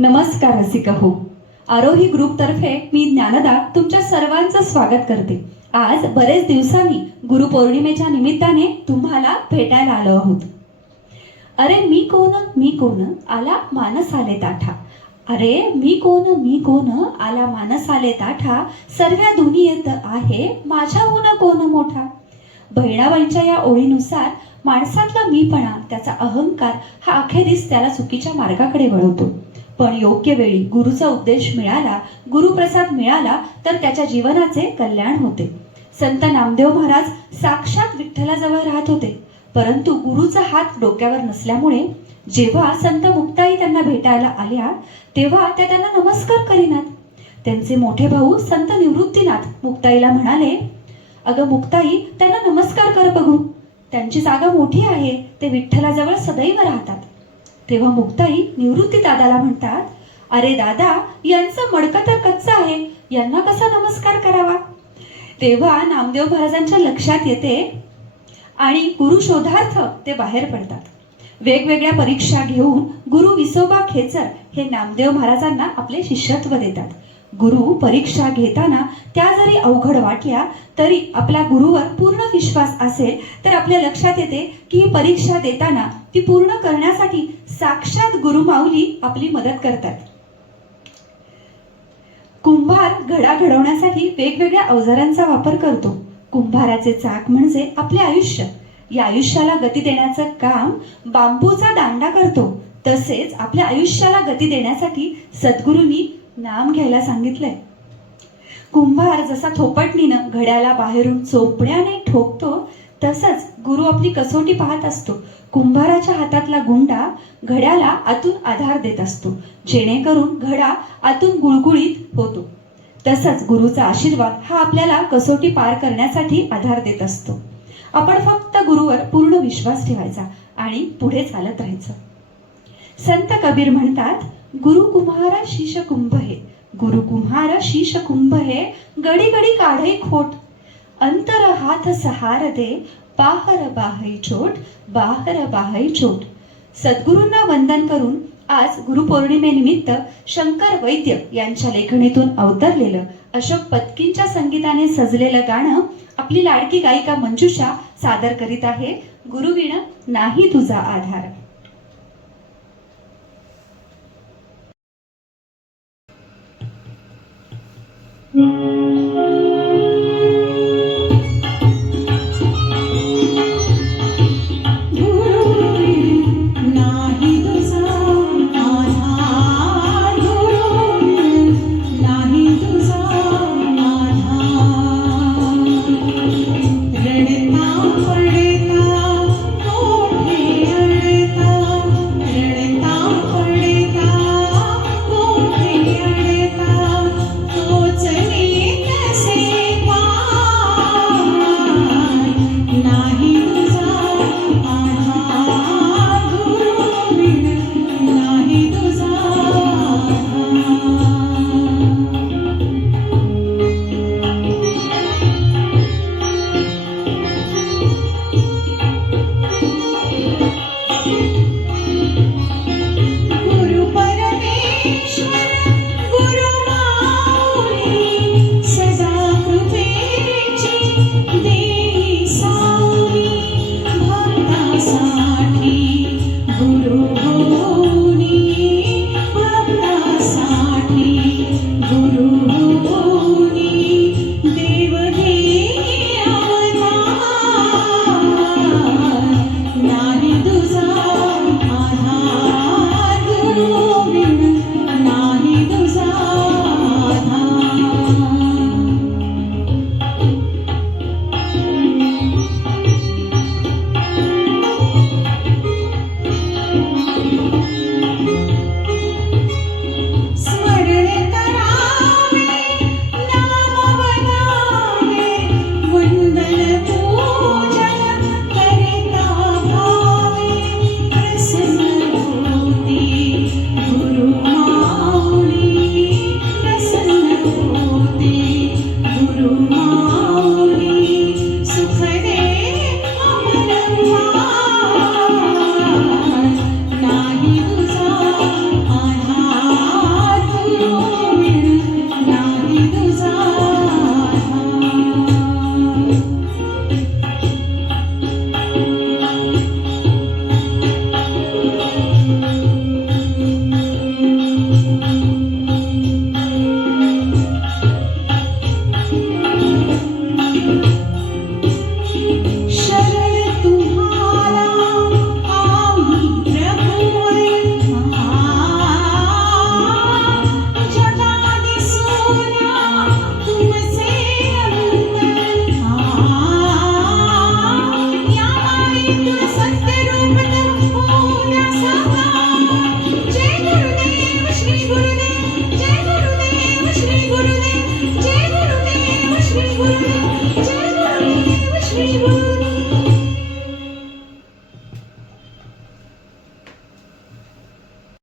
नमस्कार रसिक हो आरोही ग्रुपतर्फे मी ज्ञानदा तुमच्या सर्वांचं स्वागत करते. आज बरेच दिवसांनी गुरुपौर्णिमेच्या निमित्ताने तुम्हाला भेटायला आलो आहोत. अरे मी कोण मी कोण? आला मानस आले ताठा. अरे मी कोण मी कोण? आला मानस आले ताठा. सर्व्या दुनियेत आहे माझ्याहून कोण मोठा? बहिणाबाईंच्या या ओळीनुसार माणसातला मीपणा त्याचा अहंकार हा अखेरीस त्याला चुकीच्या मार्गाकडे वळवतो. पण योग्य वेळी गुरुचा उपदेश मिळाला गुरुप्रसाद मिळाला तर त्याच्या जीवनाचे कल्याण होते. संत नामदेव महाराज साक्षात विठ्ठलाजवळ राहत होते. परंतु गुरुचा हात डोक्यावर नसल्यामुळे जेव्हा संत मुक्ताई त्यांना भेटायला आल्या तेव्हा त्या त्यांना नमस्कार करीनात. त्यांचे मोठे भाऊ संत निवृत्तीनाथ मुक्ताईला म्हणाले अगं मुक्ताई त्यांना नमस्कार कर बघू. त्यांची जागा मोठी आहे. ते विठ्ठलाजवळ सदैव राहतात. तेव्हा मुक्ताई निवृत्ती दादाला म्हणतात अरे दादा यांचं मडकं तर कच्चं आहे यांना कसा नमस्कार करावा? तेव्हा नामदेव महाराजांच्या लक्षात येते आणि गुरु शोधार्थ ते बाहेर पडतात. वेगवेगळ्या परीक्षा घेऊन गुरु विसोबा खेचर हे नामदेव महाराजांना आपले शिष्यत्व देतात. गुरु परीक्षा घेताना त्या जरी अवघड वाटल्या तरी आपल्या गुरुवर पूर्ण विश्वास असेल तर आपल्या लक्षात येते की ही परीक्षा देताना ती पूर्ण करण्यासाठी साक्षात गुरुमाऊली आपली मदत करतात. कुंभार घडा घडवण्यासाठी वेगवेगळ्या अवजारांचा वापर करतो. कुंभाराचे चाक म्हणजे आपले आयुष्य. या आयुष्याला गती देण्याचं काम बांबूचा दांडा करतो. तसेच आपल्या आयुष्याला गती देण्यासाठी सद्गुरूंनी नाम घ्यायला सांगितलंय. कुंभार जसा थोपटणीनं घड्याला बाहेरून चोपड्याने ठोकतो तसंच गुरु आपली कसोटी पाहत असतो. कुंभाराच्या हातातला गुंडा घड्याला आतून आधार देत असतो. जेणेकरून घडा आतून गुळगुळीत होतो. तसंच गुरुचा आशीर्वाद हा आपल्याला कसोटी पार करण्यासाठी आधार देत असतो. आपण फक्त गुरुवर पूर्ण विश्वास ठेवायचा आणि पुढे चालत राहायचं. संत कबीर म्हणतात गुरुकुंभार शिष कुंभ हे. गुरुकुंभार शिष कुंभ हे गडी गडी काढे खोट. अंतर हात सहार दे बाहर बाहई चोट बाहर बाहई चोट सद्गुरूंना वंदन करून आज गुरुपौर्णिमेनिमित्त शंकर वैद्य यांच्या लेखणीतून अवतरलेलं अशोक पत्कींच्या संगीताने सजलेलं गाणं आपली लाडकी गायिका मंजुषा सादर करीत आहे. गुरुविण नाही तुझा आधार. नाही